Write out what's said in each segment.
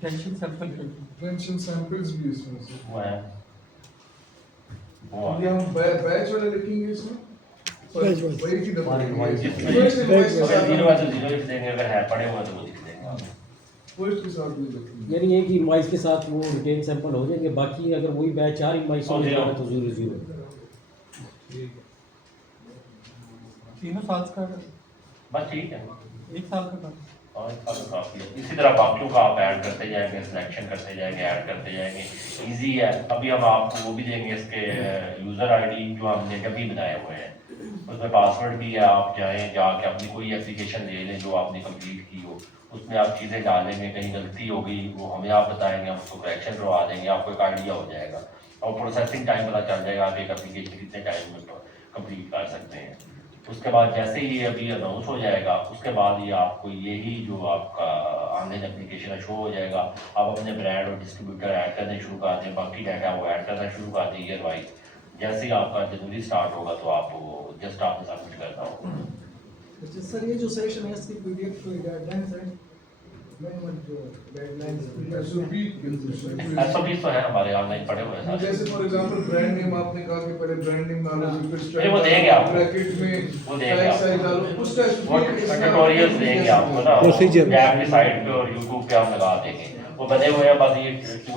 Tension sample tension samples भी इसमें से वो है ये हम बैच वाले लिखेंगे इसमें वही की डबल जिसमें फर्स्ट जीरो है तो जीरो लिख देंगे, अगर है पड़े हुए तो वो लिख देंगे आप। के साथ भी लिखेंगे। यानी एक इनवाइस के साथ वो रिटेन सैंपल हो जाएंगे, बाकी अगर वही बैच 4 इनवाइस हो तो जाएगा तो 0 तीनों साल का बस ठीक है। 1 साल का था। और इसका तो काफ़ी है। इसी तरह बाकियों का आप ऐड करते जाएंगे, सिलेक्शन करते जाएंगे, ऐड करते जाएंगे, इजी है। अभी हम आपको वो भी देंगे इसके यूज़र आईडी जो हमने डमी बनाए हुए हैं, उसमें पासवर्ड भी है। आप जाएँ, जाके अपनी कोई एप्लीकेशन ले लें जो आपने कंप्लीट की हो, उसमें आप चीज़ें डालेंगे, कहीं गलती हो गई वो हमें आप बताएंगे, हम उसको करेक्शन करवा देंगे, आपको एक आइडिया हो जाएगा और प्रोसेसिंग टाइम पता चल जाएगा आप एक एप्लीकेशन कितने टाइम में कंप्लीट कर सकते हैं। उसके बाद जैसे ही ये अभी अनाउंस हो जाएगा, उसके बाद ये आपको यही जो आपका ऑनलाइन एप्लीकेशन है शो हो जाएगा। आप अपने ब्रांड और डिस्ट्रीब्यूटर ऐड करने शुरू कर दें, बाकी डाटा वो ऐड करना शुरू कर दें ईयर वाइज। जैसे ही आपका जनवरी स्टार्ट होगा तो आप वो जस्ट आपने सबमिट करना होगा। अच्छा सर, ये जो सेशन है इसकी पीडीएफ कोई गाइडलाइंस है, मिनिमम जो गाइडलाइंस एसओपी एसओपी तो है हमारे ऑनलाइन पड़े हुए हैं सारे। जैसे फॉर एग्जांपल ब्रांड नेम आपने कहा कि पहले ब्रांड नेम डालो, फिर नहीं, वो देंगे आपको। ब्रैकेट में वो देंगे आपको। साइज डालो, उसका वो ट्यूटोरियल्स देंगे आपको ना, Procedure। टैब की साइट पे और यूट्यूब पे हम लगा देंगे, वो बने हुए हैं। बस ये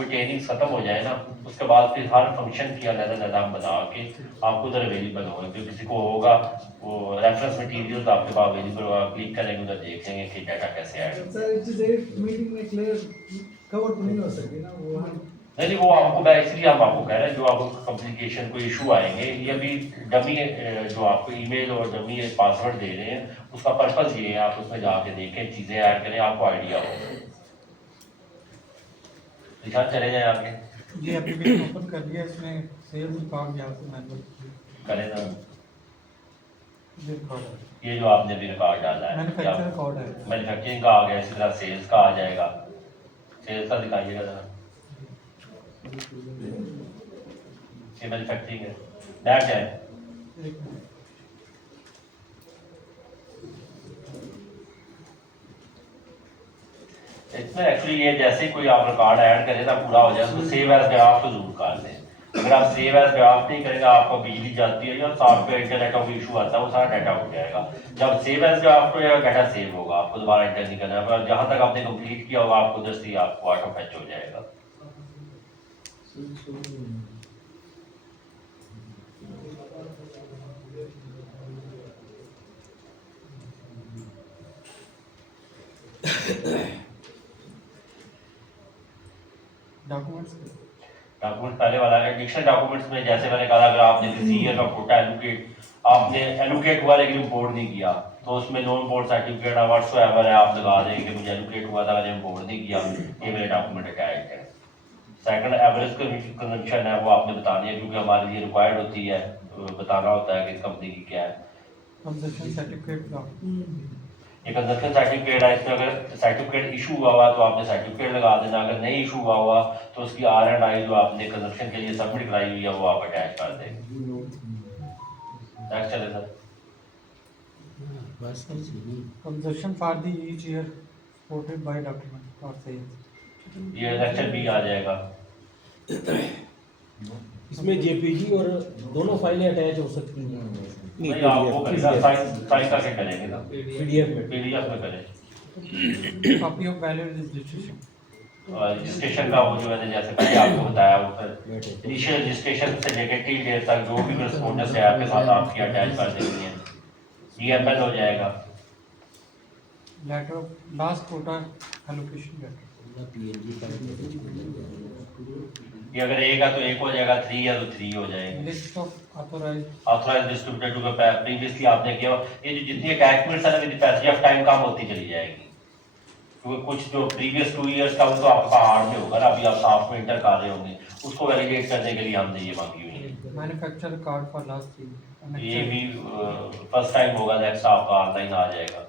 ट्रेनिंग खत्म हो जाए ना, उसके बाद फिर हर फंक्शन की अलग-अलग हम बना के आपको उधर अवेलेबल होगा। जो किसी को होगा वो रेफरेंस मटेरियल्स आपके पास अवेलेबल होगा, क्लिक करेंगे उधर देख लेंगे कि डाटा कैसे ऐड है। सर इट इज एक मीटिंग में क्लियर कवर तो नहीं हो सके ना वो हम नहीं, वो आपको इसलिए हम आपको कह रहे हैं जो आपको कम्युनिकेशन को इशू आएंगे, ये अभी डमी जो आपको ईमेल और डमी पासवर्ड दे रहे हैं, उसका पर्पस ये है आप उसमें जाके देखें, चीज़ें ऐड करें, आपको आइडिया हो। निशान चले जाए आगे, ये एप्लीकेशन ओपन कर लिया, इसमें सेल्स रिकॉर्ड यहाँ से मैनुअल करें ना। ये रिकॉर्ड है, ये जो आपने भी रिकॉर्ड डाला है मैन्युफैक्चर रिकॉर्ड है। मैन्युफैक्चरिंग का आ गया, इसी तरह सेल्स का आ जाएगा। सेल्स का दिखाइएगा जरा, ये मैन्युफैक्चरिंग है, बैठ जाए। एक मिनट। इसमें एक्चुअली ये जैसे ही कोई आप रिकॉर्ड ऐड करें ना पूरा हो जाए, तो सेव एज ग्राफ तो जरूर कर लें। अगर आप सेव एज ग्राफ नहीं करेंगे, आपको बिजली जाती है या सॉफ्टवेयर इंटरनेट का कोई इशू आता है, वो सारा डाटा उठ जाएगा। जब सेव एज ग्राफ तो या डाटा सेव होगा, आपको दोबारा एंटर नहीं करना है। जहाँ तक आपने कंप्लीट किया होगा आपको उधर से आपको ऑटो फैच हो जाएगा। डॉक्यूमेंट्स डॉक्यूमेंट पहले वाला है, एडिशनल डॉक्यूमेंट्स में जैसे मैंने कहा, अगर आपने किसी ईयर का कोटा आपने एलोकेट हुआ लेकिन इम्पोर्ट नहीं किया, तो उसमें नो इम्पोर्ट सर्टिफिकेट व्हाट्सोएवर है, आप लगा दें कि मुझे एलोकेट हुआ था, मैंने इम्पोर्ट नहीं किया, ये मेरे डॉक्यूमेंट अटैच है। सेकंड एवरेज कंजम्पशन है, वो आपने बतानी है क्योंकि हमारे लिए रिक्वायर्ड होती है, बताना होता है कि इस कंपनी की क्या है। कंजप्शन सर्टिफिकेट का ये कंजप्शन सर्टिफिकेट है, इसमें अगर सर्टिफिकेट इशू हुआ हुआ तो आपने सर्टिफिकेट लगा देना, अगर नहीं इशू हुआ हुआ तो उसकी R&I जो आपने कंजप्शन के लिए सबमिट कराई हुई है वो आप अटैच कर देंगे। नेक्स्ट चले sir. Consumption for the each year supported by document और सेल्स। ये लेक्चर भी आ जाएगा। इसमें जेपीजी और दोनों फाइलें अटैच हो सकती हैं। नहीं, आप वो करेगा साइन करके करेंगे ना, पीडीएफ में PDF में करें। Copy of valid registration, registration का वो जो मैंने जैसे पहले आपको बताया, ऊपर इनिशियल रजिस्ट्रेशन से लेकर टी डेट तक जो भी करस्पॉन्डेंस है आपके साथ आपकी अटैच कर देनी है। DML हो जाएगा। Letter of last quota allocation letter, ये अगर एक है तो एक हो जाएगा, 3 है तो 3 हो जाएगा। List of authorised authorised distributor to previously आपने किया, ये जो जितनी अटैचमेंट्स है ना विद पैसेज ऑफ टाइम कम होती चली जाएगी, क्योंकि कुछ जो प्रीवियस 2 इयर्स का वो तो आपका हार्ड में होगा ना, अभी आप साफ में इंटर कर रहे होंगे, उसको वैलिडेट करने के लिए हमने ये मांगी हुई है। मैन्युफैक्चर कार्ड फॉर लास्ट 3 ये भी फर्स्ट टाइम होगा, नेक्स्ट आपका ऑनलाइन आ जाएगा।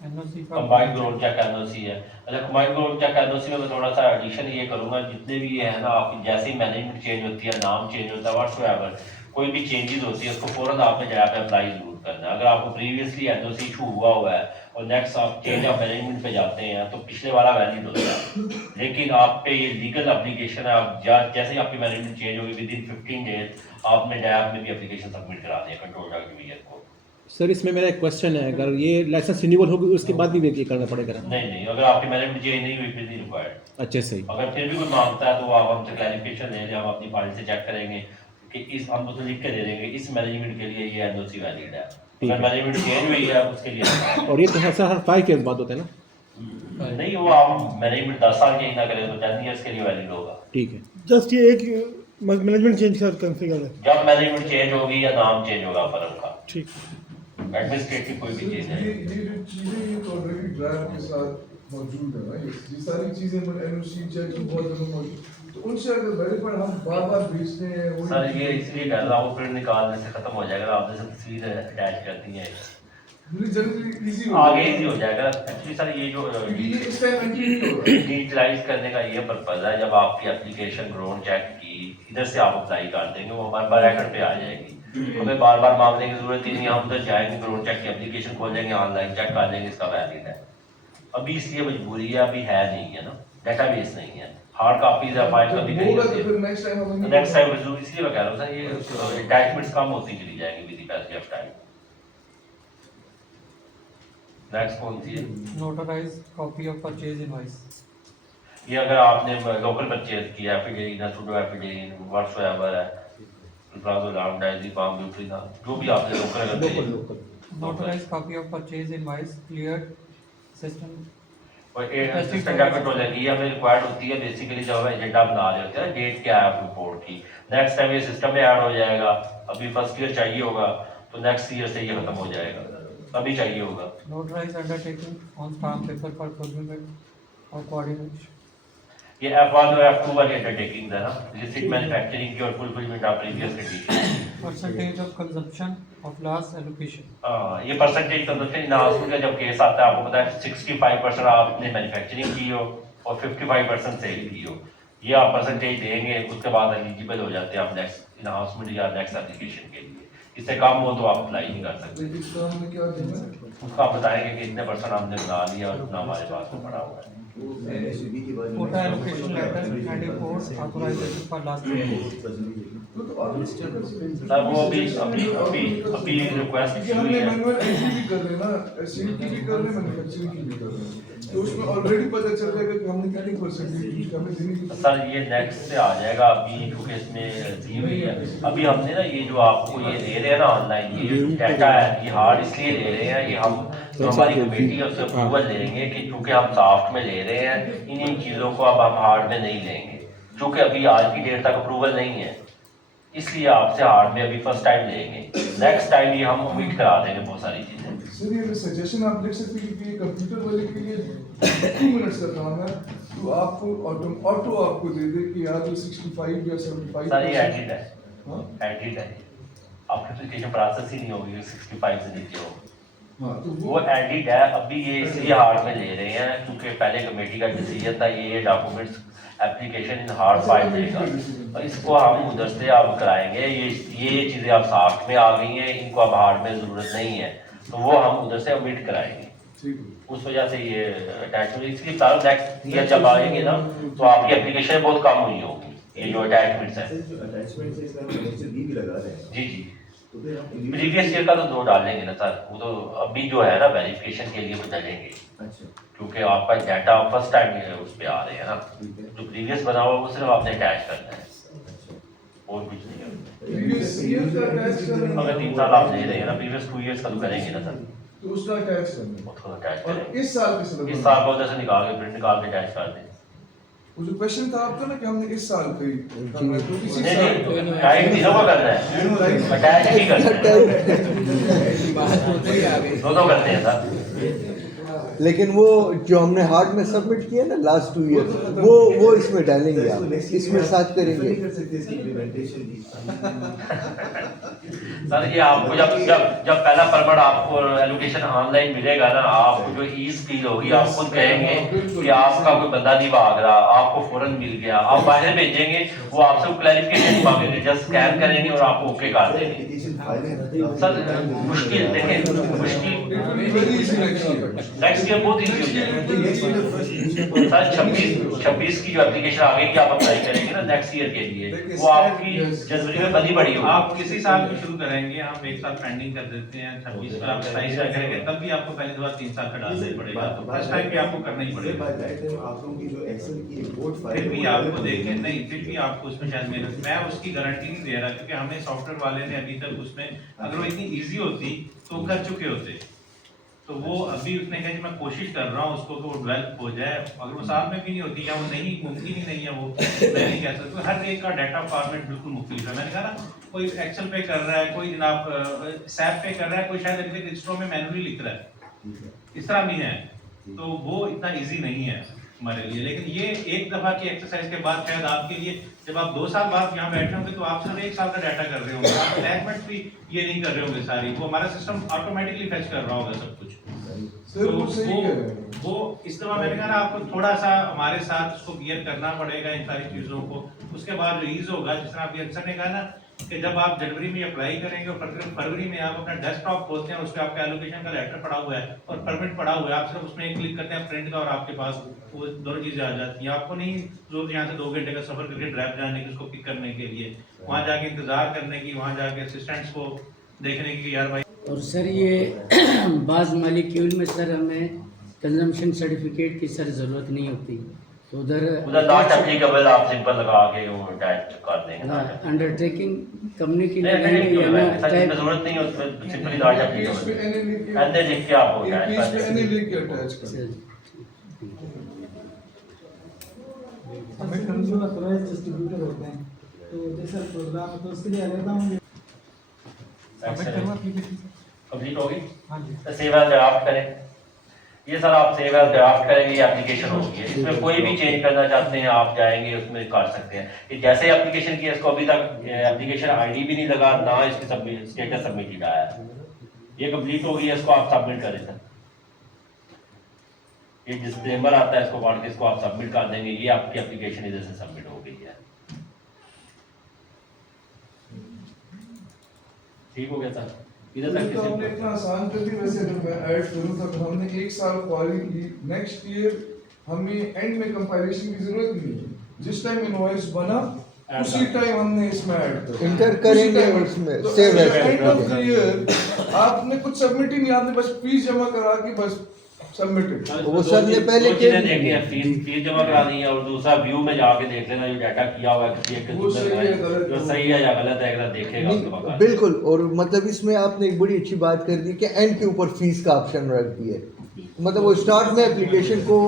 NOC combined growth check NOC है। अच्छा, कंबाइंड ग्रोथ चेक एनओसी में मैं थोड़ा सा एडिशन ये करूंगा, जितने भी ये है ना आपकी जैसे ही मैनेजमेंट चेंज होती है, नाम चेंज होता है, व्हाट्सएवर कोई भी चेंजेस होती है उसको फौरन आपने जगह पे अप्लाई जरूर करना है। अगर आपको प्रीवियसली एनओसी इशू हुआ है और नेक्स्ट आप चेंज ऑफ मैनेजमेंट पे जाते हैं तो पिछले वाला वैलिड होता है, लेकिन आप पे ये लीगल एप्लीकेशन है, आप जैसे ही आपकी मैनेजमेंट चेंज होगी विद इन 15 डेज आपने डैप में भी एप्लीकेशन सबमिट करा दी है कंट्रोल डॉग डिवीजन को। सर इसमें मेरा एक क्वेश्चन है, अगर ये लाइसेंस रिन्यूअल होगी उसके बाद भी ये करना पड़ेगा? नहीं, अगर आपकी मैनेजमेंट चेंज नहीं हुई फिर नहीं रिक्वायर्ड। अच्छा सही। अगर फिर भी कोई मांगता है तो आप हमसे क्लैरिफिकेशन ले लें, हम अपनी फाइल से चेक करेंगे कि इस हम उसको लिख के दे देंगे इस मैनेजमेंट के लिए ये एनओसी वैलिड है। अगर मैनेजमेंट चेंज हुई है उसके लिए और ये तो हर 5 ईयर्स बाद होता है ना? नहीं, वो आप मैनेजमेंट 10 साल चेंज ना करें तो 10 ईयर्स के लिए वैलिड होगा। ठीक है। जस्ट ये एक मैनेजमेंट चेंज कर कंफिगर है। जब मैनेजमेंट चेंज होगी या नाम चेंज होगा फर्म का, ठीक। एडमिनिस्ट्रेटिव कोई भी चेंज है। ये जो चीजें ये तो ऑलरेडी ड्राफ्ट के साथ मौजूद है ना, ये सारी चीजें एनओसी चेक बहुत जगह मौजूद, तो उनसे अगर वेरीफाइड हम बार-बार भेजते हैं वो सर ये इसलिए कर रहा हूँ प्रिंट निकालने से खत्म हो जाएगा, आपने सब तस्वीर अटैच कर दी है जनरली इजी आगे इजी हो जाएगा। एक्चुअली सर ये जो ये इस टाइम एंट्री नहीं हो रहा है। डिजिटलाइज करने का ये पर्पज है, जब आपकी एप्लीकेशन ग्राउंड चेक की इधर से आप अप्लाई कर देंगे वो हमारे बैकएंड पे आ जाएगी, हमें बार बार मांगने की जरूरत ही नहीं है। हम उधर जाएंगे ग्राउंड चेक की एप्लीकेशन खोलेंगे ऑनलाइन चेक कर लेंगे इसका वैलिड है। अभी इसलिए मजबूरी है, अभी है नहीं है ना, डेटाबेस नहीं है, हार्ड कॉपीज है फाइल कभी कहीं होगा होती तो है। फिर नेक्स्ट टाइम हम नेक्स्ट टाइम इसलिए मैं कह रहा हूँ सर ये अटैचमेंट्स कम होती चली जाएंगी with the passage of time. Next कौन सी है? Notarize copy of purchase invoice. ये अगर आपने लोकल परचेज किया एफिडेविट या सुडो एफिडेविट व्हाटसोएवर है प्लाजो लाउंड डायरी फार्म ड्यूटी का जो भी आपने लोकल अगर local Notarize copy of purchase invoice cleared system. और असिस्टेंट कंट्रोल है ये हमें रिक्वायर्ड होती है बेसिकली जब हम एजेंडा बना रहे होते हैं डेट क्या है रिपोर्ट की, नेक्स्ट टाइम ये सिस्टम में ऐड हो जाएगा। अभी फर्स्ट ईयर चाहिए होगा तो नेक्स्ट ईयर से ये खत्म हो जाएगा, तभी चाहिए होगा। Notarize undertaking on stamp paper for fulfillment or coordination. ये F1 और F2 वाली अंडरटेकिंग है ना, लिसिट मैन्युफैक्चरिंग की और fulfilment of previous condition. Percentage of consumption of last allocation. ये परसेंटेज कंजप्शन इनहाउसमेंट का जब केस आता है आपको पता है 65% आपने मैन्युफैक्चरिंग की हो और 55% सेल की हो, ये आप परसेंटेज देंगे उसके बाद एलिजिबल हो जाते हैं आप नेक्स्ट इनहाउसमेंट या नेक्स्ट एप्लीकेशन के लिए। इससे कम हो तो आप अप्लाई नहीं कर सकते। इस टर्म में क्या देना है? उसको आप बताएंगे कि इतने परसेंट हमने बना लिया और इतना हमारे पास में पड़ा हुआ है। Quota allocation letter and a course authorization for last year. तो और सर वो अभी रिक्वेस्ट क्योंकि हमने मैनुअल एंट्री भी कर रहे हैं ना, एसएनपी भी कर रहे हैं, मैन्युफैक्चरिंग की भी कर रहे हैं, तो उसमें ऑलरेडी पता चल जाएगा कि हमने कितनी परसेंटेज हमें देनी है। सर ये नेक्स्ट से आ जाएगा, अभी क्योंकि इसमें दी हुई है। अभी हमने ना ये जो आपको ये दे रहे हैं ना ऑनलाइन ये डाटा है ये हार्ड इसलिए ले रहे हैं, ये हम जो हमारी कमेटी है उससे अप्रूवल लेंगे कि चूंकि हम सॉफ्ट में ले रहे हैं इन चीज़ों को अब हम हार्ड में नहीं लेंगे, क्योंकि अभी आज की डेट तक अप्रूवल नहीं है, इसलिए आपसे हार्ड में अभी फर्स्ट टाइम लेंगे। नेक्स्ट टाइम ये हम उम्मीद करा देंगे बहुत सारी चीज़ें। सर ये सजेशन आप लिख सकते हैं कि कंप्यूटर वाले के लिए 2 मिनट्स का काम है, तो आपको ऑटो आपको दे दे कि यार ये 65 या 75। सर ये एडिट है, हाँ एडिट है, आपकी एप्लीकेशन प्रोसेस ही नहीं होगी 65 से नीचे हो, हाँ तो वो एडिट है। अभी ये इसलिए हार्ड में ले रहे हैं क्योंकि पहले कमेटी का डिसीजन था ये documents application in hard file देगा और इसको हम उधर से अब कराएंगे। ये चीज़ें अब सॉफ्ट में आ गई हैं, इनको अब हार्ड में ज़रूरत नहीं है, तो वो हम उधर से ओमिट कराएंगे। ठीक है। उस वजह से ये अटैचमेंट इसलिए सारा नेक्स्ट ईयर जब आएंगे ना तो आपकी एप्लीकेशन बहुत कम हुई होगी, ये जो अटैचमेंट्स है। अटैचमेंट से इसका हम नेक्स्ट भी लगा रहे हैं, जी जी तो फिर हम प्रीवियस ईयर का तो 2 डालेंगे ना सर, वो तो अभी जो है ना वेरिफिकेशन के लिए वो डालेंगे अच्छा क्योंकि आपका डाटा फर्स्ट टाइम उस पर आ रहे हैं ना, ठीक है जो प्रीवियस बना हुआ वो सिर्फ आपने अटैच करना है और कुछ नहीं करना। प्रीवियस ईयर का अटैच करना अगर 3 साल आप ले रहे हैं ना प्रीवियस 2 इयर्स का तो करेंगे ना सर, तो उसका अटैच करना वो थोड़ा अटैच और करेंगे। इस साल के सिलेबस इस साल का उधर से निकाल के प्रिंट निकाल के अटैच कर दें। वो जो क्वेश्चन था आपका ना कि हमने इस साल पे करना है, तो इसी नहीं साल नहीं टाइम तीनों को करना है, अटैच नहीं करना है, दोनों करते हैं सर। लेकिन वो जो हमने हार्ड में सबमिट किया ना लास्ट 2 ईयर वो इसमें डालेंगे आप, इसमें साथ करेंगे। कर सकते हैं इसकी इम्प्लीमेंटेशन भी सर ये आपको जब पहला परमिट आपको एलोकेशन ऑनलाइन मिलेगा ना आपको जो ईज फील होगी, आप खुद कहेंगे कि आपका कोई बंदा नहीं भाग रहा, आपको फौरन मिल गया, आप बाहर भेजेंगे वो आपसे क्लैरिफिकेशन मांगेंगे, जस्ट स्कैन करेंगे और आपको ओके कर देंगे। सर मुश्किल देखें मुश्किल It will be very easy next year. Next year बहुत इजी हो जाएगा सर 26 की जो एप्लीकेशन आगे की आप अप्लाई करेंगे ना नेक्स्ट ईयर के लिए वो आपकी जनवरी में बनी पड़ी होगी आप किसी साल में शुरू करेंगे, हम एक साल पेंडिंग कर देते हैं 26 में आप 27 में करेंगे, तब भी आपको पहली दफा 3 साल का डालना ही पड़ेगा, तो फर्स्ट टाइम भी आपको करना ही पड़ेगा। आप लोगों की जो एक्सेल की रिपोर्ट फाइल फिर भी आपको देखें नहीं, फिर भी आपको उसमें शायद मेहनत, मैं उसकी गारंटी नहीं दे रहा क्योंकि हमें सॉफ्टवेयर वाले ने अभी तक उसमें, अगर वो इतनी ईजी होती तो कर चुके होते, तो वो अभी उसने कहा कि मैं कोशिश कर रहा हूँ उसको कि वो डेवलप हो जाए, अगर वो साल में भी नहीं होती या वो नहीं मुमकिन ही नहीं है, वो मैं नहीं कह सकता, हर एक का डाटा फॉर्मेट बिल्कुल मुख्तलिफ है। मैंने कहा ना, कोई एक्सेल पे कर रहा है, कोई जनाब सैप पे कर रहा है, कोई शायद अभी तक रजिस्टरों में मैनुअली लिख रहा है, इस तरह भी है, तो वो इतना ईजी नहीं है हमारे लिए। लेकिन ये एक दफा की एक्सरसाइज के बाद शायद आपके लिए, जब आप 2 साल बाद यहाँ बैठे होंगे तो आप सिर्फ 1 साल का डाटा कर रहे होंगे, आप अटैचमेंट भी ये नहीं कर रहे होंगे सारी, वो हमारा सिस्टम ऑटोमेटिकली फेच कर रहा होगा सब कुछ। सर वो सही कह रहे हैं। वो इस दफा मैंने कहा ना, आपको थोड़ा सा हमारे साथ उसको बियर करना पड़ेगा इन सारी चीजों को, उसके बाद रिलीज होगा। जिस तरह अभी अक्सर ने कहा ना कि जब आप जनवरी में अप्लाई करेंगे और फरवरी में आप अपना डेस्कटॉप खोलते हैं, उस पर आपका एलोकेशन का लेटर पड़ा हुआ है और परमिट पड़ा हुआ है, आप सिर्फ उसमें एक क्लिक करते हैं प्रिंट का और आपके पास वो दोनों चीजें आ जाती हैं। आपको नहीं जरूरत यहाँ से 2 घंटे का सफर करके ड्राइव जाने की, उसको पिक करने के लिए, वहाँ जाके इंतजार करने की, वहाँ जाके असिस्टेंट्स को देखने की यार भाई। और सर ये बाज़ मालिक्यूल में सर हमें कंजम्पशन सर्टिफिकेट की सर ज़रूरत नहीं होती, तो उधर नॉट एप्लीकेबल, आप सिंपल लगा के वो अटैच कर देंगे। अंडरटेकिंग कंपनी की नहीं लगाएंगे या ना सर टाइप जरूरत नहीं है उसमें, सिंपली नॉट एप्लीकेबल अंदर लिख के आपको एक अटैच पेज कर पे देंगे। लिख के अटैच कर सर, हमें जो अथोराइज डिस्ट्रीब्यूटर होते हैं, तो जैसा प्रोग्राम है तो उसके लिए अलग होंगे। सबमिट करवा एप्लीकेशन कंप्लीट होगी हाँ जी तो सेव एज ड्राफ्ट करें। ये सर आप सेव एज ड्राफ्ट करेंगे, ये एप्लीकेशन होगी, इसमें कोई भी चेंज करना चाहते हैं आप जाएंगे उसमें कर सकते हैं। ये जैसे एप्लीकेशन की इसको अभी तक एप्लीकेशन आईडी भी नहीं लगा, ना इसकी स्टेटस सबमिटेड आया, ये कंप्लीट हो गई है, इसको आप सबमिट करें सर। ये डिस्क्लेमर आता है, इसको पढ़ के इसको आप सबमिट कर देंगे, ये आपकी एप्लीकेशन इधर से सबमिट हो गई है। ठीक हो गया सर, इधर तक तो हमने इतना आसान कर दिया। वैसे अगर मैं ऐड करूं तो हमने 1 साल क्वारी की, नेक्स्ट ईयर हमें एंड में कंपाइलेशन की जरूरत नहीं है, जिस टाइम इनवॉइस बना उसी टाइम हमने इसमें ऐड कर इंटर करेंगे उसमें save as end of the year आपने कुछ सबमिट ही नहीं, आपने बस फीस जमा करा के बस सबमिटेड। वो सर ने पहले दो चीजें देखनी है, फीस जमा करा दी है और दूसरा व्यू में जाके देख लेना जो डाटा किया हुआ है किसी एक वो सही है, गलत जो सही है या गलत है, अगर देखेगा उसके बाद नहीं, बिल्कुल। और मतलब इसमें आपने एक बड़ी अच्छी बात कर दी कि एंड के ऊपर फीस का ऑप्शन रख दिया, मतलब वो स्टार्ट में एप्लीकेशन को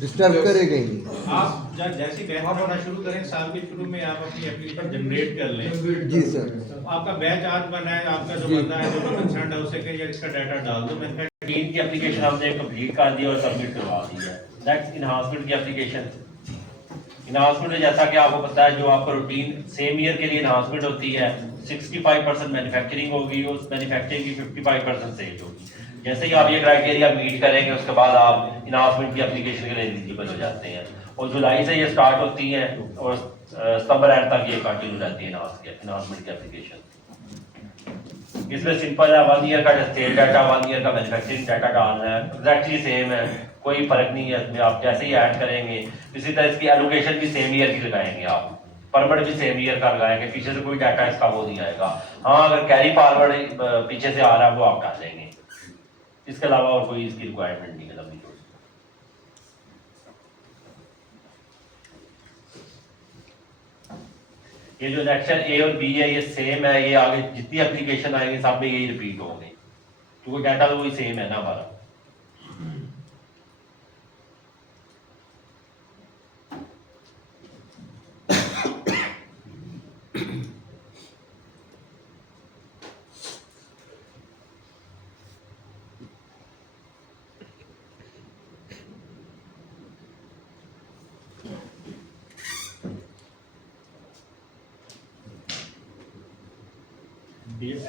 डिस्टर्ब करेगा ही नहीं। आप जैसे बैच पढ़ना शुरू करें, साल के शुरू में आप अपनी एप्लीकेशन जनरेट कर लें। जी सर, आपका बैच आज बना है, आपका जो बंदा है जो कंसर्न है उसे कहिए इसका डाटा डाल दो। मैंने कहा टीम की एप्लीकेशन हमने कंप्लीट कर दी और सबमिट करवा दी है। नेक्स्ट इनहांसमेंट की एप्लीकेशन, इनहांसमेंट में जैसा कि आपको पता है जो आपका रूटीन सेम ईयर के लिए इनहांसमेंट होती है, 65% मैन्युफैक्चरिंग होगी, उस मैन्युफैक्चरिंग की 55% सेल होगी। जैसे ही आप ये क्राइटेरिया मीट करेंगे उसके बाद आप इनहांसमेंट की एप्लीकेशन के लिए एलिजिबल हो जाते हैं, और जुलाई से ये स्टार्ट होती है और सितंबर एंड तक ये कंटिन्यू रहती है इनहांसमेंट की एप्लीकेशन। इसमें सिंपल है, 1 ईयर का सेल डाटा, 1 ईयर का मैन्युफैक्चरिंग डाटा डालना है, एग्जैक्टली सेम है, कोई फर्क नहीं है इसमें। आप जैसे ही ऐड करेंगे इसी तरह इसकी एलोकेशन भी सेम ईयर की लगाएंगे, आप परमिट भी सेम ईयर का लगाएंगे, पीछे से कोई डाटा इसका वो नहीं आएगा। हाँ अगर कैरी फॉरवर्ड पीछे से आ रहा है वो आप डालेंगे, इसके अलावा और कोई इसकी रिक्वायरमेंट नहीं है लंबी चौड़ी। ये जो सेक्शन ए और बी है ये सेम है, ये आगे जितनी एप्लीकेशन आएंगे सब में यही रिपीट होंगे क्योंकि डाटा तो वही सेम है ना हमारा।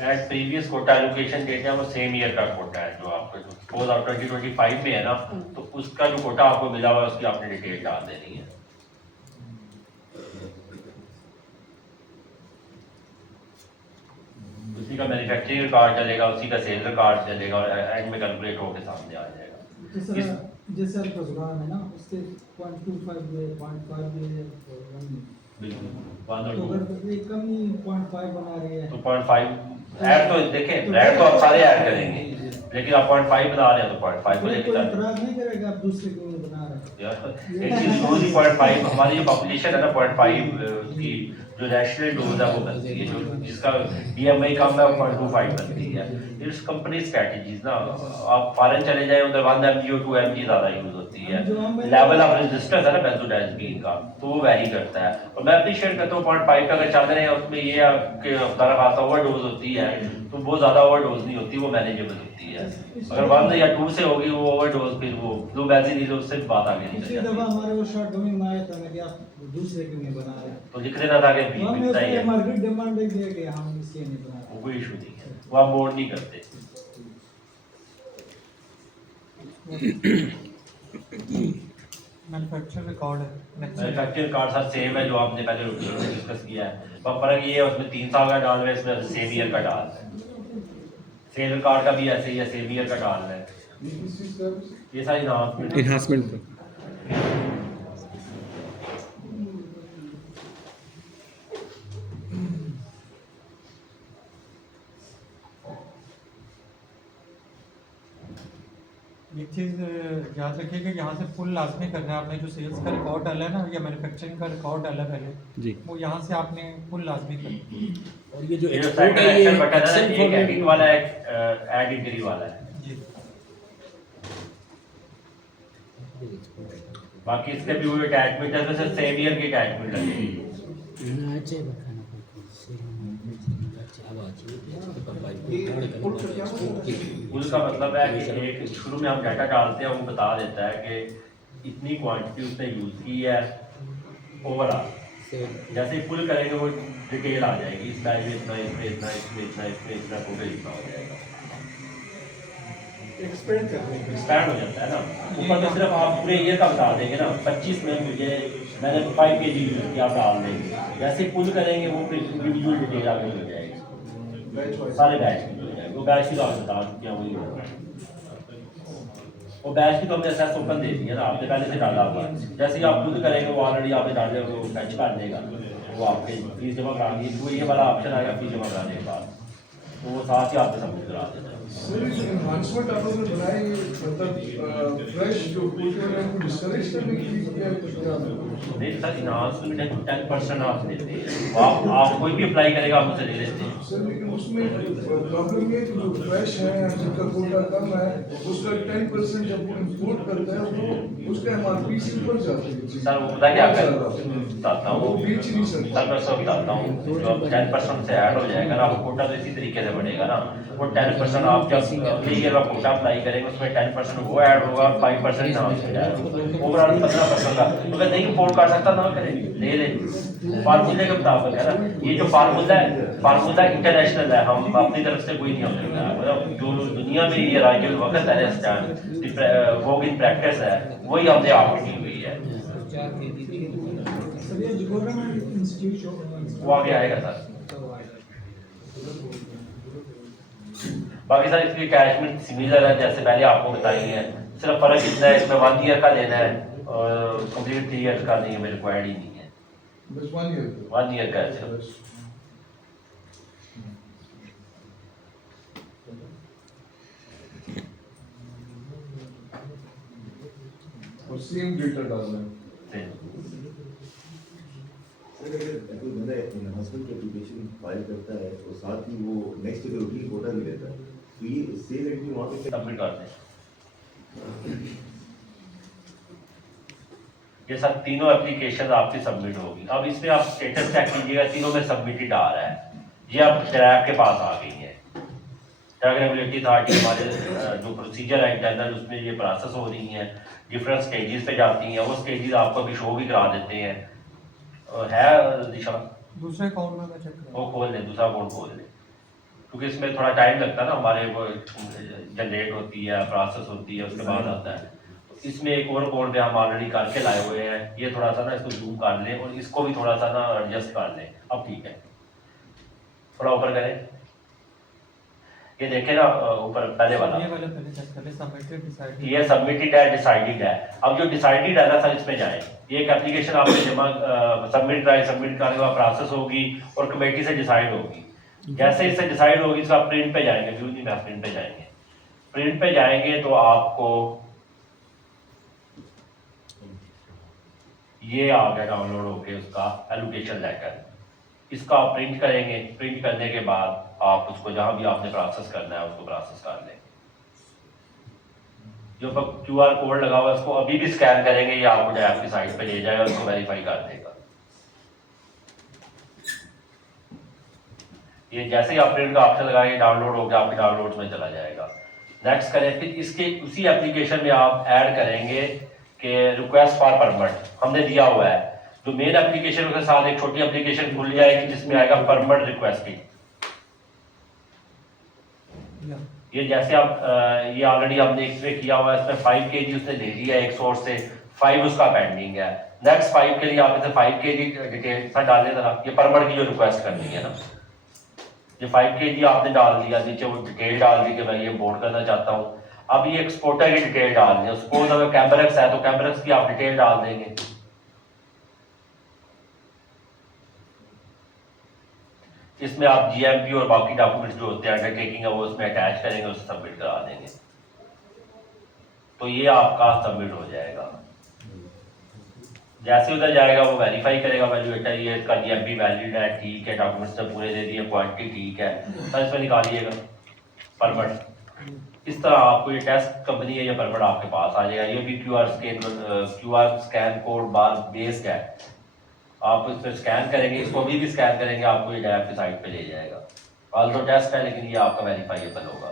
At previous quota allocation date है वो सेम ईयर का कोटा है, जो आपका जो सपोज आप 2025 में है ना, तो उसका जो कोटा आपको मिला हुआ है उसकी आपने डिटेल डाल देनी है। उसी का मैन्युफैक्चरिंग रिकॉर्ड चलेगा, उसी का सेल रिकॉर्ड चलेगा और एंड में कैलकुलेट होकर सामने आ जाएगा। जैसे आपका जुगान है ना, उसके 0.25 दे, 0.5 दे, बिल्कुल तो अगर एक कम ही 0.5 बना रही है तो 0.5 ऐड तो देखें, ब्रांड तो आप सारे ऐड करेंगे, लेकिन आप 0.5 बना रहे हैं तो 0.5 को कोई लेकर इतराज नहीं करेगा आप दूसरे को नहीं बना रहे। यार एक चीज रोज ही 0.5 हमारी जो पॉपुलेशन है ना 0.5 की जो नेशनल डोज है वो बनती है, जो जिसका BMI कम है वो 0.25 बनती है। इट्स कंपनी स्ट्रेटजीज ना, आप फॉरेन चले जाए उधर 1 mg और 2 mg ज्यादा यूज होती है, लेवल ऑफ रेजिस्टेंस है ना बेंजोडाइज़ेपिन का तो वो वेरी करता है। और मैं अप्रिशिएट करता हूँ 0.5 का अगर चल रहे हैं उसमें ये है कि ज़रा खासा ओवरडोज होती है तो वो ज़्यादा ओवरडोज नहीं होती, वो मैनेजेबल होती है। अगर 1 या 2 से होगी वो ओवरडोज फिर वो फ्लूबेसिल उससे बात आगे नहीं पिछली दफा हमारे वो शॉर्ट डोमिंग में आया था मैं कि आप दूसरे क्यों नहीं बना रहे, तो लिख देना था कि तो हमने बिकता ही उसमें है, मार्केट डिमांड एक दिया कि हम इसलिए नहीं बना रहे। वो कोई इशू नहीं है, वो आप मोड नहीं करते। मैन्युफैक्चर रिकॉर्ड है, मैन्युफैक्चर रिकॉर्ड सर सेम है जो आपने पहले डिस्कस किया है, पर फर्क ये है उसमें 3 साल का डाल है, इसमें सेम ईयर का डाल है। सेल रिकॉर्ड का भी ऐसे ही है, सेम ईयर का डाल है। ये सारी नाम इन्हांसमेंट एक चीज़ याद रखिए कि यहाँ से फुल लाजमी करना है आपने, जो सेल्स का रिकॉर्ड डाला है ना या मैन्युफैक्चरिंग का रिकॉर्ड डाला है पहले जी, वो यहाँ से आपने फुल लाजमी करना है। और ये जो ये एक्सपोर्ट है ये बटन है एक्सेल एक फॉर्मेट एडिट वाला है, ऐड इंक्री वाला है। जी बाकी इसके भी वो अटैचमेंट है, तो सेम ईयर की अटैचमेंट लगेगी। फुल का मतलब है कि एक शुरू में हम डाटा डालते हैं वो बता देता है कि इतनी क्वांटिटी उसने यूज़ की है ओवरऑल। जैसे ही फुल करेंगे वो डिटेल आ जाएगी, इस बैच में इतना, इसमें इतना, इसमें इतना, इसमें इतना, टोटल इतना हो जाएगा। एक्सपेंड करने के एक्सपैंड हो जाता है ना। ऊपर तो सिर्फ आप पूरे ईयर का बता देंगे ना, 25 में मुझे मैंने 5 kg यूज़ किया, आप डाल देंगे। जैसे ही फुल करेंगे वो फिर इंडिविजुअल डिटेल आगे हो जाएगी, सारे बैच की हो जाएगी। वो बैच की तो आप बता चुके हैं वही होगा। वो बैच की तो हमने एसेस ओपन दे दी है ना, आपने पहले से डाला हुआ है। जैसे ही आप खुद करेंगे वो ऑलरेडी आपने डाले वो फैच कर देगा, वो आपके फीस जमा करा दी, तो ये वाला ऑप्शन आएगा फीस जमा कराने के बाद, तो वो साथ ही आपको सबमिट करा देता है। सर ये जो एनहांसमेंट आप लोगों ने बनाई मतलब फ्रेश जो फूड है उनको डिस्करेज करने के लिए किया है कुछ क्या? नहीं सर, इनहांसमेंट है 10% आप देते हैं, आप कोई भी अप्लाई करेगा आप मुझसे ले लेते हैं। सर लेकिन उसमें प्रॉब्लम ये है कि जो फ्रेश है जिनका कोटा कम है उसका 10% जब वो इंपोर्ट करता है तो उसका MRP से ऊपर जाती है चीज़। सर वो पता क्या बताता वो हूँ बेच नहीं सकता। सर, मैं सब बताता हूँ, जो 10% से ऐड हो जाएगा ना, वो कोटा तो इसी तरीके से बढ़ेगा ना। वो 10% आप जब अगले ईयर का कोटा अप्लाई करेंगे उसमें 10% वो ऐड होगा, 5% इनहांसमेंट ऐड होगा, ओवरऑल 15% का। अगर नहीं अफोर्ड कर सकता ना करें, ले ले, फार्मूले के मुताबिक है ना। ये जो फार्मूला इंटरनेशनल है, हम अपनी तरफ से कोई नहीं हो सकता। मतलब जो दुनिया में ये राइजल वक्त है स्टैंड वो इन प्रैक्टिस है, वही हमने आपकी की हुई है, सर ये जो गवर्नमेंट इंस्टीट्यूट वो आगे आएगा सर। बाकी सर इसकी कैशमेंट सिमिलर है जैसे पहले आपको बताई है, सिर्फ फर्क इतना है इसमें 1 ईयर का लेना है और कंप्लीट 3 ईयर का नहीं है, मेरे को ऐड ही नहीं है, बस 1 ईयर 1 ईयर का है सिर्फ। और सेम डेटा डालना है। सर अगर कोई बंदा इन्हांसमेंट की एप्लीकेशन फाइल करता है और साथ ही वो नेक्स्ट ईयर रूटीन कोटा भी लेता है तो ये सेल एंट्री वहाँ पे सबमिट कर दें। ये सब तीनों एप्लीकेशन आपकी सबमिट होगी। अब इसमें आप स्टेटस चेक कीजिएगा, तीनों में सबमिटेड आ रहा है, ये अब ट्रैक के पास आ गई है। ट्रैक रेगुलेटरी अथॉरिटी हमारे जो प्रोसीजर है इंटरनल उसमें ये प्रोसेस हो रही हैं, डिफरेंट स्टेजेस पे जाती हैं, वो स्टेजेस आपको अभी शो भी करा देते हैं। है दिशा दूसरे अकाउंट में मैं चेक वो खोल लें, दूसरा अकाउंट खोल लें, क्योंकि इसमें थोड़ा टाइम लगता है ना, हमारे वो जनरेट होती है, प्रोसेस होती है, उसके बाद आता है। इसमें एक और अकाउंट पे हम ऑलरेडी करके लाए हुए हैं, ये थोड़ा सा ना इसको जूम कर लें और इसको भी थोड़ा सा ना एडजस्ट कर लें। अब ठीक है, थोड़ा ऊपर करें, ये देखे ना ऊपर पहले वाला, ये वाला पहले चेक कर ले, सबमिटेड डिसाइडेड। ये सबमिटेड है, डिसाइडेड है। अब जो डिसाइडेड है ना सर, इसमें जाए, ये एक एप्लीकेशन आपने जमा सबमिट कराई, सबमिट कराने के बाद प्रोसेस होगी और कमेटी से डिसाइड होगी। जैसे इससे डिसाइड होगी तो आप प्रिंट पे जाएंगे, व्यू नहीं में प्रिंट पे जाएंगे। प्रिंट पे जाएंगे तो आपको ये आ गया डाउनलोड होके उसका एलोकेशन लेटर, इसका आप प्रिंट करेंगे। प्रिंट करने के बाद आप उसको जहां भी आपने प्रोसेस करना है उसको प्रोसेस कर लेंगे। जो QR कोड लगा हुआ है उसको अभी भी स्कैन करेंगे, ये आपको डैप की साइट पे ले जाएगा, उसको वेरीफाई कर देगा। ये जैसे ही आप प्रिंट का ऑप्शन लगाएंगे डाउनलोड होकर आपके डाउनलोड्स में चला जाएगा। नेक्स्ट करें, फिर इसके उसी एप्लीकेशन में आप ऐड करेंगे कि रिक्वेस्ट फॉर परमिट हमने दिया हुआ है। जो मेन एप्लीकेशन के साथ एक छोटी एप्लीकेशन खुल जाएगी जिसमें आएगा परमिट रिक्वेस्टिंग। ये जैसे आप ये ऑलरेडी हमने इसमें किया हुआ है, इसमें 5 kg उसने ले लिया एक सोर्स से, 5 उसका पेंडिंग है। नेक्स्ट 5 के लिए आप इसे 5 kg डिटेल सा डालने देना। ये परमिट की जो रिक्वेस्ट करनी है ना, ये 5 kg आपने डाल दिया, नीचे वो डिटेल डाल दी कि मैं ये बोर्ड करना चाहता हूँ। अब ये एक्सपोर्टर की डिटेल डालनी है, सपोज अगर कैमरक्स है तो कैमरक्स की आप डिटेल डाल देंगे। इसमें आप GMP और बाकी डॉक्यूमेंट्स जो होते हैं अंडरटेकिंग है वो उसमें अटैच करेंगे, उसे सबमिट करा देंगे, तो ये आपका सबमिट हो जाएगा। जैसे उधर जाएगा वो वेरीफाई करेगा वैल्यूएटर, ये इसका GMP वैलिड है, ठीक है, डॉक्यूमेंट्स तो पूरे दे दिए, क्वांटिटी ठीक है, तो इसमें निकालिएगा परमिट। इस तरह आपको ये टेस्ट कंपनी है, ये परमिट आपके पास आ जाएगा। ये भी QR स्कैन कोड बार बेस्ड है, आप इस पर स्कैन करेंगे, इसको भी स्कैन करेंगे, आपको ये डैप की साइट पे ले जाएगा। ऑल्दो टेस्ट है लेकिन ये आपका वेरीफाइएबल होगा।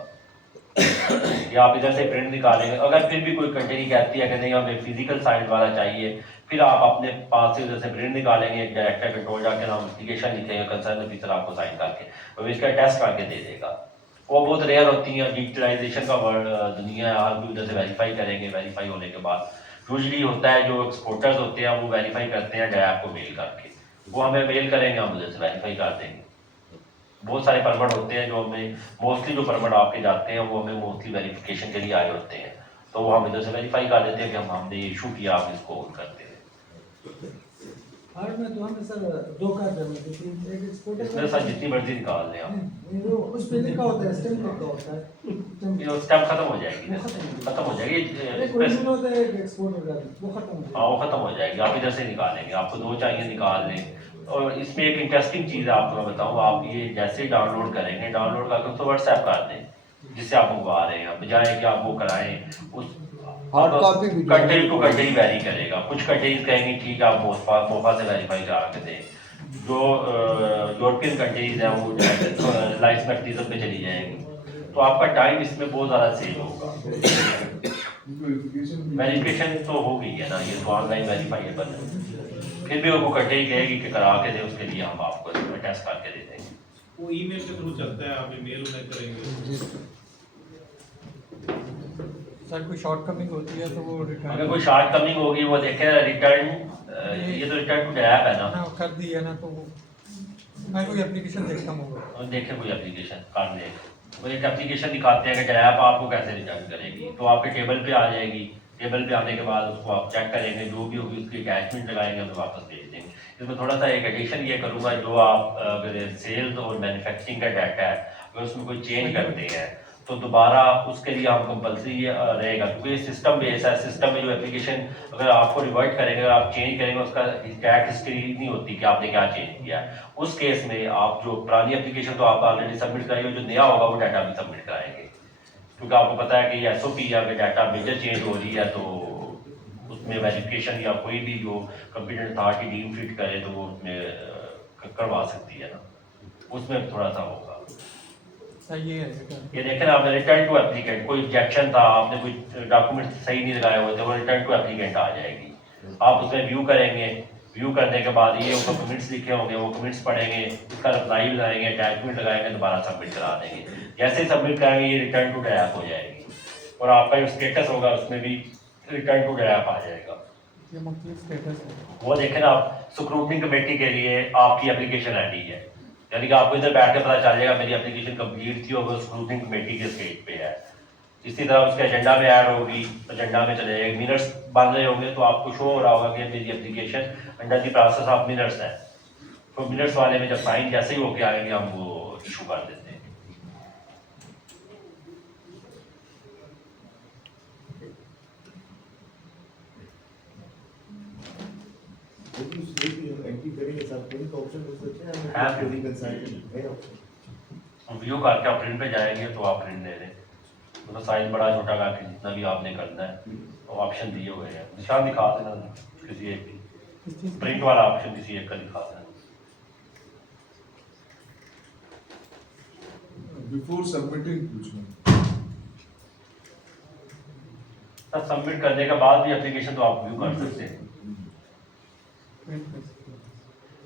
ये आप इधर से प्रिंट निकालेंगे। अगर फिर भी कोई कंट्री कहती है कि नहीं हमें फिजिकल साइट वाला चाहिए, फिर आप अपने पास से उधर से प्रिंट निकालेंगे, डायरेक्टर कंट्रोल जाके नाम एप्लीकेशन लिखेंगे, कंसर्न ऑफिसर आपको साइन करके और इसका टेस्ट करके दे देगा। वो बहुत रेयर होती है, डिजिटलाइजेशन का वर्ड दुनिया है, आप भी उधर से वेरीफाई करेंगे। वेरीफाई होने के बाद यूजली होता है जो एक्सपोर्टर्स होते हैं वो वेरीफाई करते हैं डैप को मेल करके, वो हमें मेल करेंगे, हम उधर से वेरीफाई कर देंगे। बहुत सारे परमिट होते हैं जो हमें मोस्टली जो परमिट आपके जाते हैं वो हमें मोस्टली वेरिफिकेशन के लिए आए होते हैं, तो वो हम इधर से वेरीफाई कर देते हैं कि हमने इशू किया, आप इसको करते हैं। हार्ड में तो हमें सर दो कर देंगे, एक एक्सपोर्टर इसमें सर जितनी मर्जी निकाल दें आप, वो उस पे लिखा होता है स्टैम्प लिखा होता है, ये स्टेप खत्म हो जाएगी, खत्म हो जाएगी, एक ओरिजिनल होता है, एक एक्सपोर्ट हो जाता है, वो खत्म हो जाएगा। हाँ वो खत्म हो जाएगी, आप इधर से निकालेंगे, आपको दो चाहिए निकाल लें। और इसमें एक इंटरेस्टिंग चीज़ है आपको मैं बताऊँ, आप ये जैसे डाउनलोड करेंगे, डाउनलोड करके उसको व्हाट्सएप कर दें जिससे आप मंगवा रहे हैं, बजाय कि आप वो कराएं उस हार्ड कॉपी भी कंट्री टू कंट्री वेरी करेगा। कुछ कंट्रीज कहेंगे ठीक है आप मोफा से वेरीफाई करा के दें, जो यूरोपियन कंट्रीज हैं वो लाइफ मैक्टिज्म पे चली जाएंगी, तो आपका टाइम इसमें बहुत ज़्यादा सेव होगा। वेरिफिकेशन तो हो गई है ना, ये तो ऑनलाइन वेरीफाइएबल है, फिर भी वो कंट्री कहेगी कि करा के दे, उसके लिए हम आपको टेस्ट करके दे देंगे। वो ईमेल के थ्रू चलता है, आप ईमेल उन्हें करेंगे। सर कोई शॉर्ट कमिंग होती है तो वो रिटर्न, अगर कोई शॉर्ट कमिंग होगी वो देखें रिटर्न, ये तो रिटर्न टू डैप है ना, कर दी है ना, तो मैं कोई एप्लीकेशन देखता हूँ, और देखें कोई एप्लीकेशन कर ले, वो एक एप्लीकेशन दिखाते हैं कि डैप आपको कैसे रिटर्न करेगी, तो आपके टेबल पे आ जाएगी। टेबल पे आने के बाद उसको आप चेक करेंगे, जो भी होगी उसकी अटैचमेंट लगाएंगे, हमें वापस भेज देंगे। इसमें थोड़ा सा एक एडिशन ये करूँगा, जो आप अगर सेल्स और मैन्युफैक्चरिंग का डाटा है अगर उसमें कोई चेंज करते हैं तो दोबारा उसके लिए हम कंपलसरी रहेगा, क्योंकि ये सिस्टम बेस है। सिस्टम में जो एप्लीकेशन अगर आपको रिवर्ट करेंगे, अगर आप चेंज करेंगे, उसका ट्रैक हिस्ट्री नहीं होती कि आपने क्या चेंज किया है। उस केस में आप जो पुरानी एप्लीकेशन तो आप ऑलरेडी सबमिट कराइए, जो नया होगा वो डाटा भी सबमिट कराएंगे, क्योंकि आपको पता है कि ये SOP है, अगर डाटा मेजर चेंज हो रही है तो उसमें वेरिफिकेशन या कोई भी जो कंप्यूटर अथॉरिटी डीम फिट करे तो वो उसमें करवा सकती है ना, उसमें थोड़ा सा होगा। सही है ये देखें ना, आपने रिटर्न टू एप्लीकेंट, कोई ऑब्जेक्शन था, आपने कोई डॉक्यूमेंट सही नहीं लगाए हुए थे, वो रिटर्न टू एप्लीकेंट आ जाएगी। आप उसमें व्यू करेंगे, व्यू करने के बाद ये ऊपर कमेंट्स लिखे होंगे, वो कमेंट्स पढ़ेंगे, उसका रिप्लाई बनाएंगे, अटैचमेंट लगाएंगे, दोबारा सबमिट करा देंगे। जैसे ही सबमिट कराएंगे ये रिटर्न टू डैप हो जाएगी, और आपका जो स्टेटस होगा उसमें भी रिटर्न टू डैप आ जाएगा। ये मुख्तलिफ स्टेटस है। वो देखें ना, आप स्क्रूटनी कमेटी के लिए आपकी एप्लीकेशन रेडी है, यानी कि आपको इधर बैठ के पता चल जाएगा मेरी एप्लीकेशन कंप्लीट थी और वो स्क्रूटनिंग कमेटी के स्टेज पे है। इसी तरह उसके एजेंडा में ऐड होगी, एजेंडा में चले जाएगा, मिनट्स बन रहे होंगे तो आपको शो हो रहा होगा कि मेरी application under the process of minutes है। तो मिनट्स वाले में जब साइन जैसे ही होके आएंगे हम वो इशू कर देते हैं। लेकिन उसमें भी हम एंट्री करेंगे साथ प्रिंट का ऑप्शन हो सकता है हाँ। हमें रिकंसाइलिंग है ऑप्शन। व्यू करके आप प्रिंट पे जाएंगे तो आप प्रिंट दे दें, मतलब साइज बड़ा छोटा करके जितना भी आपने करना है वो ऑप्शन दिए हुए हैं। निशान दिखा देना किसी एक की, प्रिंट वाला ऑप्शन किसी एक का दिखा देना। बिफोर सबमिटिंग पूछना, तब सबमिट करने के बाद भी एप्लीकेशन तो आप व्यू कर सकते हैं।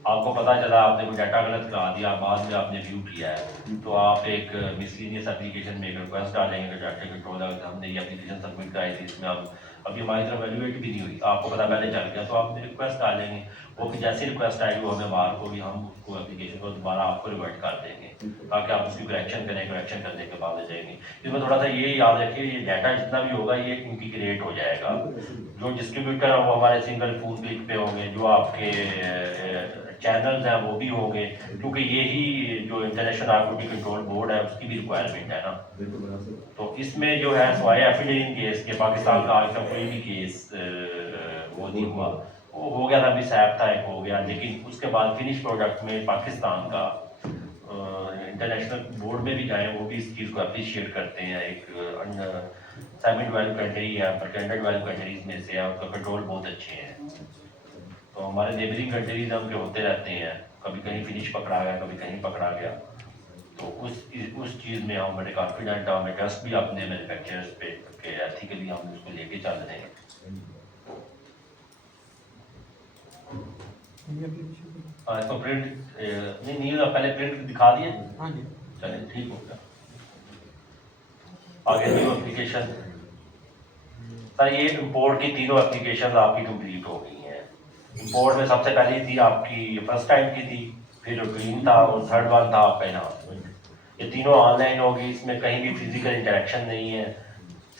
आपको पता चला आपने कोई डाटा गलत करा दिया, बाद में आपने व्यू किया है तो आप एक मिसलिनियस एप्लीकेशन में एक रिक्वेस्ट डालेंगे डाटा कंट्रोल अगर हमने ये एप्लीकेशन सबमिट कराई थी इसमें हम अभी हमारी तरफ वैल्यूएट भी नहीं हुई, आपको पता पहले चल गया तो आप रिक्वेस्ट डालेंगे, वो फिर जैसी रिक्वेस्ट आएगी वो हमें मार्क होगी, हम उसको एप्लीकेशन को दोबारा आपको रिवर्ट कर देंगे ताकि आप उसकी करेक्शन करें, करेक्शन करने के बाद हो जाएंगे। इसमें थोड़ा सा ये याद रखिए ये डाटा जितना भी होगा ये इंटीग्रेट हो जाएगा, जो डिस्ट्रीब्यूटर है वो हमारे सिंगल फूड क्लिक पे होंगे, जो आपके चैनल्स हैं वो भी होंगे, क्योंकि यही जो इंटरनेशनल नारकोटिक कंट्रोल बोर्ड है उसकी भी रिक्वायरमेंट है ना। तो इसमें जो है सवाए एफिडेविट केस के पाकिस्तान का आज तक कोई भी केस वो नहीं हुआ, वो हो गया था, अभी सैप था एक हो गया, लेकिन उसके बाद फिनिश प्रोडक्ट में पाकिस्तान का इंटरनेशनल बोर्ड में भी जाए वो भी इस चीज़ को अप्रिशिएट करते हैं। एक सेमी डेवलप्ड कंट्री है, प्रेटेंडेड डेवलप्ड कंट्रीज में से है, उसका कंट्रोल बहुत अच्छे हैं। तो हमारे नेबरिंग कंट्रीज हम के होते रहते हैं, कभी कहीं फिनिश पकड़ा गया, कभी कहीं पकड़ा गया, तो उस चीज़ में हम बड़े कॉन्फिडेंट हैं, हमें ट्रस्ट भी अपने मैन्युफैक्चरर्स पे के एथिकली हम उसको लेके चल रहे हैं। हाँ इसको प्रिंट नहीं पहले प्रिंट दिखा दिए, हाँ जी चलिए ठीक हो गया। आगे न्यू एप्लीकेशन सर, ये इंपोर्ट की तीनों एप्लीकेशन आपकी कंप्लीट हो गई हैं। इंपोर्ट में सबसे पहले थी आपकी फर्स्ट टाइम की थी, फिर जो ग्रीन था और थर्ड वन था आपका एनहांसमेंट। ये तीनों ऑनलाइन होगी, इसमें कहीं भी फिजिकल इंटरेक्शन नहीं है,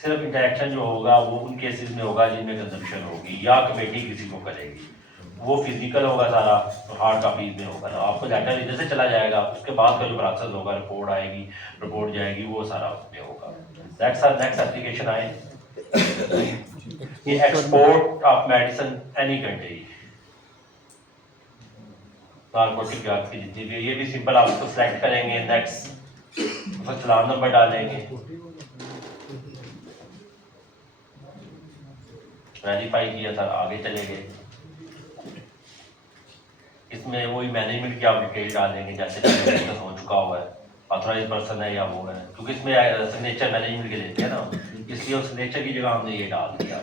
सिर्फ इंटरेक्शन जो होगा वो उन केसेस में होगा जिनमें कंजम्पशन होगी या कमेटी किसी को करेगी, वो फिजिकल होगा सारा, तो हार्ड कॉपीज में होगा ना, आपको डाटा इधर से चला जाएगा, उसके बाद का जो प्रोसेस होगा रिपोर्ट आएगी, रिपोर्ट जाएगी, वो सारा उसमें होगा। नेक्स्ट एप्लीकेशन आए ये export of medicine any country, narcotic drugs की जितनी भी, ये भी सिंपल आप उसको सेलेक्ट करेंगे, नेक्स्ट उसका चालान नंबर डालेंगे, वेरीफाई किया था, आगे चले गए। इसमें वही मैनेजमेंट की आप डिटेल डालेंगे जैसे डिस्कस हो चुका हुआ है, ऑथराइज पर्सन है या वो है, क्योंकि इसमें सिग्नेचर मैनेजमेंट के लेते हैं ना, इसलिए उस सिग्नेचर की जगह हमने ये डाल दिया।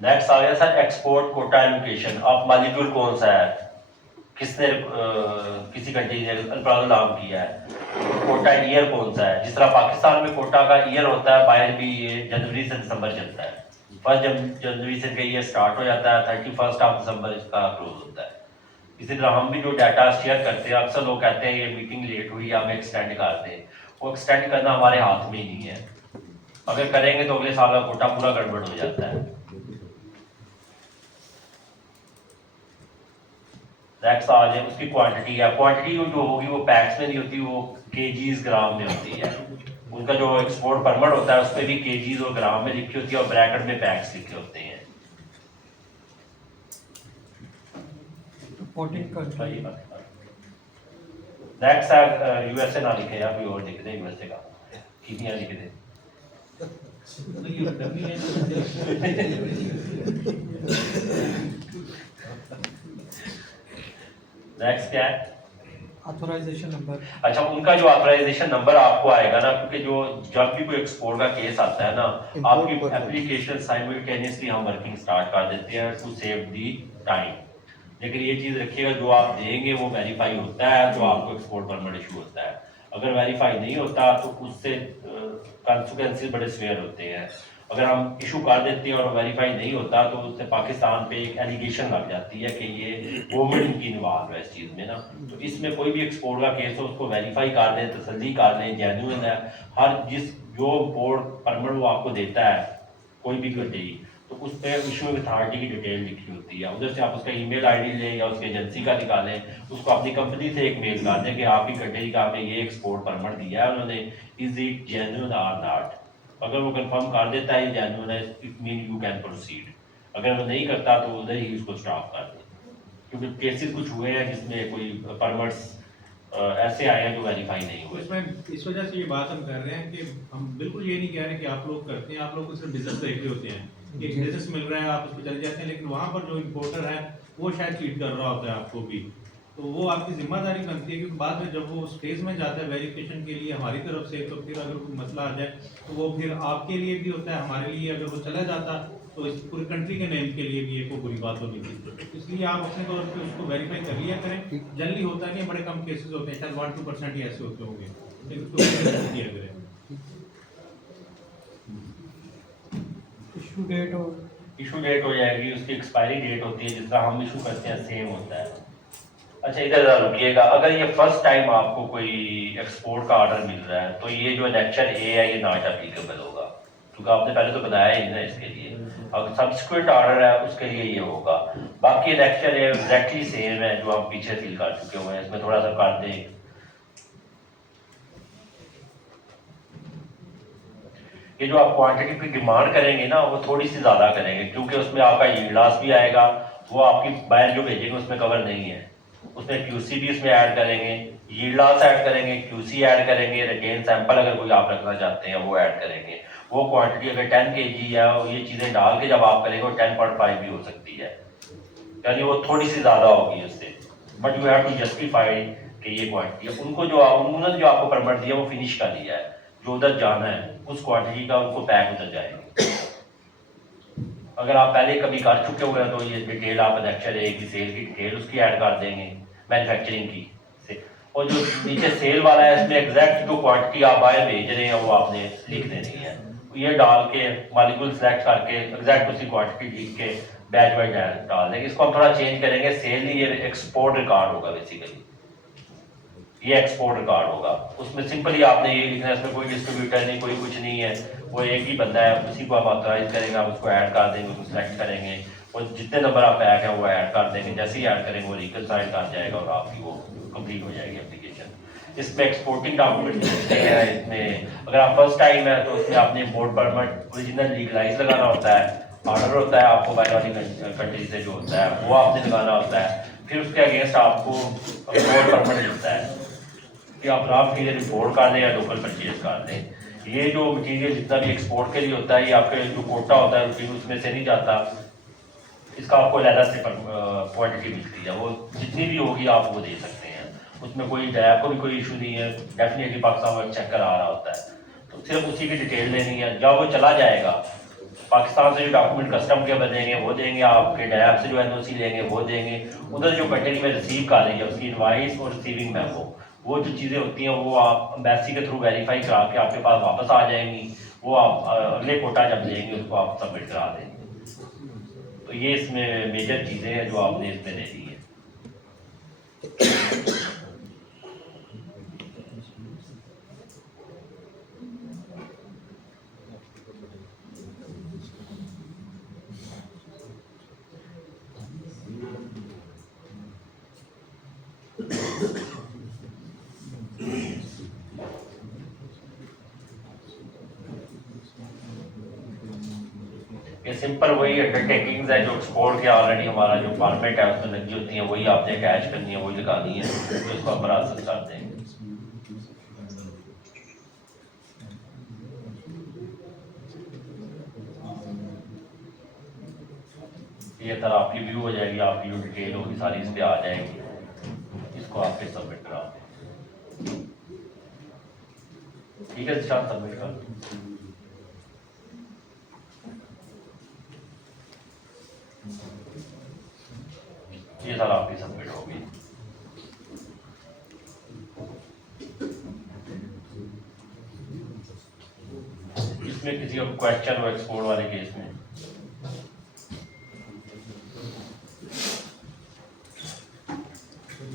नेक्स्ट आ गया सर एक्सपोर्ट कोटा एलोकेशन। आप मॉलिक्यूल कौन सा है, किसने किसी कंट्री ने अल्प्राजोल नाम किया है, कोटा ईयर कौन सा है। जिस तरह पाकिस्तान में कोटा का ईयर होता है, बाहर भी ये जनवरी से दिसंबर चलता है, 1 जनवरी से ईयर स्टार्ट हो जाता है, 31 दिसंबर इसका क्लोज होता है। इसी तरह हम भी जो डाटा शेयर करते हैं, अक्सर लोग कहते हैं ये मीटिंग लेट हुई हम एक्सटेंड कर दें, वो एक्सटेंड करना हमारे हाथ में ही नहीं है, अगर करेंगे तो अगले साल का कोटा पूरा गड़बड़ हो जाता है। नेक्स्ट आ जाए उसकी क्वांटिटी है, क्वांटिटी जो होगी वो पैक्स में नहीं होती, वो केजीज ग्राम में होती है। उनका जो एक्सपोर्ट परमिट होता है उसमें भी केजीज और ग्राम में लिखी होती है और ब्रैकेट में पैक्स लिखे होते हैं। नेक्स्ट है यूएसए ना लिखे या कोई और लिख दे, यूएसए का कितनी लिख दे। नेक्स्ट क्या है, ऑथराइजेशन नंबर। अच्छा उनका जो ऑथराइजेशन नंबर आपको आएगा ना, क्योंकि जो जब भी कोई एक्सपोर्ट का केस आता है ना, आपकी एप्लीकेशन साइमल्टेनियसली हम वर्किंग स्टार्ट कर देते हैं टू सेव दी टाइम। लेकिन ये चीज़ रखिएगा जो आप देंगे वो वेरीफाई होता है तो आपको एक्सपोर्ट परमिट इशू होता है, अगर वेरीफाई नहीं होता तो उससे कॉन्सिक्वेंसेस बड़े सीवियर होते हैं। अगर हम इशू कर देते हैं और वेरीफाई नहीं होता तो उससे पाकिस्तान पे एक एलिगेशन लग जाती है कि ये गवर्नमेंट की इन्वॉल्व है इस चीज़ में ना। तो इसमें कोई भी एक्सपोर्ट का केस हो उसको वेरीफाई कर दें, तसल्ली कर लें, जेन्युइन है। हर जो बोर्ड परमिट वो आपको देता है कोई भी गड्डी, तो उस पर इशूइंग अथॉरिटी की डिटेल लिखी होती है। उधर से आप उसका ईमेल आईडी लें या उसकी एजेंसी का निकालें, उसको अपनी कंपनी से एक मेल कर दें कि आपकी गड्डी का आपने ये एक्सपोर्ट परमिट दिया है उन्होंने, is it genuine or not. अगर वो कंफर्म कर देता है जेन्युइन है, it mean you can proceed. अगर वो नहीं करता तो उधर ही उसको स्टॉप कर दें, क्योंकि केसेस कुछ हुए हैं जिसमें कोई परमिट्स ऐसे आए हैं जो वेरीफाई नहीं हुए। इसमें इस वजह से ये बात हम कर रहे हैं कि हम बिल्कुल ये नहीं कह रहे कि आप लोग करते हैं, आप लोग को सिर्फ बिजनेस तरीके होते हैं, एक बिजनेस मिल रहा है आप उस पर चले जाते हैं, लेकिन वहाँ पर जो इम्पोर्टर है वो शायद चीट कर रहा होता है आपको भी, तो वो आपकी जिम्मेदारी बनती है। क्योंकि बाद में जब वो स्टेज में जाता है वेरिफिकेशन के लिए हमारी तरफ से, तो फिर अगर कोई मसला आ जाए तो वो फिर आपके लिए भी होता है, हमारे लिए अगर वो चला जाता तो इस पूरी कंट्री के नेम के लिए भी एक बुरी बात होती थी। इसलिए आप अपने तौर पे उसको वेरीफाई कर लिया करें। जल्दी होता नहीं, बड़े कम केसेस होते हैं, शायद 1-2% ही ऐसे होते होंगे, लेकिन उसको वेरीफाई किया करें। इशू डेट और इशू डेट हो जाएगी, उसकी एक्सपायरी डेट होती है, जिस तरह हम इशू करते हैं सेम होता है। अच्छा इधर ज़रा रुकिएगा, अगर ये फर्स्ट टाइम आपको कोई एक्सपोर्ट का ऑर्डर मिल रहा है तो ये जो लेक्चर ए है ये नॉट एप्लीकेबल होगा, क्योंकि आपने पहले तो बताया ही ना इसके लिए। अगर सब्सिक्वेंट ऑर्डर है उसके लिए ये होगा। बाकी लेक्चर ये एग्जैक्टली सेम है जो हम पीछे फिल कर चुके हुए हैं। इसमें थोड़ा सा कर दें, ये जो आप क्वांटिटी पे डिमांड करेंगे ना वो थोड़ी सी ज़्यादा करेंगे, क्योंकि उसमें आपका यील्ड लॉस भी आएगा, वो आपकी बायर जो भेजेंगे उसमें कवर नहीं है। उसमें क्यूसी भी उसमें ऐड करेंगे, यील्ड लॉस ऐड करेंगे, क्यूसी ऐड करेंगे, रिटेन सैंपल अगर कोई आप रखना चाहते हैं वो ऐड करेंगे। वो क्वांटिटी अगर 10 kg है, ये चीज़ें डाल के जब आप करेंगे वो 10.5 भी हो सकती है, यानी वो थोड़ी सी ज़्यादा होगी उससे। But you have to justify कि ये क्वांटिटी है। उन्होंने जो आपको परमिट दिया वो फिनिश कर लिया है, जो उधर जाना है उस क्वांटिटी का उनको पैक उधर जाएंगे। अगर आप पहले कभी कर चुके हुए हैं तो ये डिटेल आप लेक्चर ए की सेल की डिटेल उसकी ऐड कर देंगे मैन्युफैक्चरिंग की से। और जो नीचे सेल वाला है इसमें एग्जैक्ट जो क्वांटिटी आप बाहर भेज रहे हैं वो आपने लिख देनी है। ये डाल के मॉलिक्यूल सेलेक्ट करके एग्जैक्ट उसी क्वांटिटी लिख के बैच वाइज डाल देंगे। इसको हम थोड़ा चेंज करेंगे, सेल नहीं ये एक्सपोर्ट रिकॉर्ड होगा बेसिकली, ये एक्सपोर्ट रिकॉर्ड होगा। उसमें सिंपली आपने ये लिखना है, इसमें कोई डिस्ट्रीब्यूटर नहीं, कोई कुछ नहीं है, वो एक ही बंदा है, उसी को आप ऑथराइज करेंगे, आप उसको ऐड कर देंगे, उसको सिलेक्ट करेंगे और जितने नंबर आप पैक है वो ऐड कर देंगे। जैसे ही ऐड करेंगे वो रिकनसाइल कर जाएगा और आपकी वो कंप्लीट हो जाएगी एप्लीकेशन। इसमें एक्सपोर्टिंग डॉक्यूमेंट लिखते हैं, इसमें अगर आप फर्स्ट टाइम है तो उसमें आपने इम्पोर्ट परमिट ओरिजिनल लीगलाइज लगाना होता है, ऑर्डर होता है आपको बाहर वाली कंट्री से जो होता है वो आपने लगाना होता है। फिर उसके अगेंस्ट आपको इम्पोर्ट परमिट मिलता है कि आप रॉ मटीरियल इम्पोर्ट कर दें या लोकल परचेज कर दें। ये जो मटीरियल जितना भी एक्सपोर्ट के लिए होता है ये आपके जो कोटा होता है उसमें से नहीं जाता, इसका आपको अलग से क्वांटिटी मिलती है, वो जितनी भी होगी आप वो दे सकते हैं। उसमें कोई डैप को भी कोई इशू नहीं है, डेफिनेटली पाकिस्तान वर्क चेकर आ रहा होता है, तो सिर्फ उसी की डिटेल लेनी है। जब वो चला जाएगा पाकिस्तान से जो डॉक्यूमेंट कस्टम के बनेंगे वो देंगे, आपके डैप से जो NOC लेंगे वो देंगे, उधर जो कंट्री में रिसीव कर लेंगे उसकी इनवाइस और रिसीविंग मेमो, वो जो चीज़ें होती हैं वो आप एम्बेसी के थ्रू वेरीफाई करा के आपके पास वापस आ जाएंगी। वो आप अगले कोटा जब लेंगे उसको आप सबमिट करा देंगे। तो ये इसमें मेजर चीज़ें हैं जो आपने इसमें दे दी है। ये सिंपल वही अंडरटेकिंग्स है जो एक्सपोर्ट के ऑलरेडी हमारा जो फॉर्मेट है उसमें लगी होती है, वही आपने अटैच करनी है, वही लगानी है, तो इसको हम बराबर कर देंगे। ये तरह आपकी व्यू हो जाएगी, आपकी जो डिटेल होगी सारी इस पे आ जाएगी। इसको आप फिर सबमिट करा दें, ठीक है, स्टार्ट सबमिट कर दें। ये सारा आपकी सबमिट होगी। इसमें किसी का क्वेश्चन हो एक्सपोर्ट वाले केस में?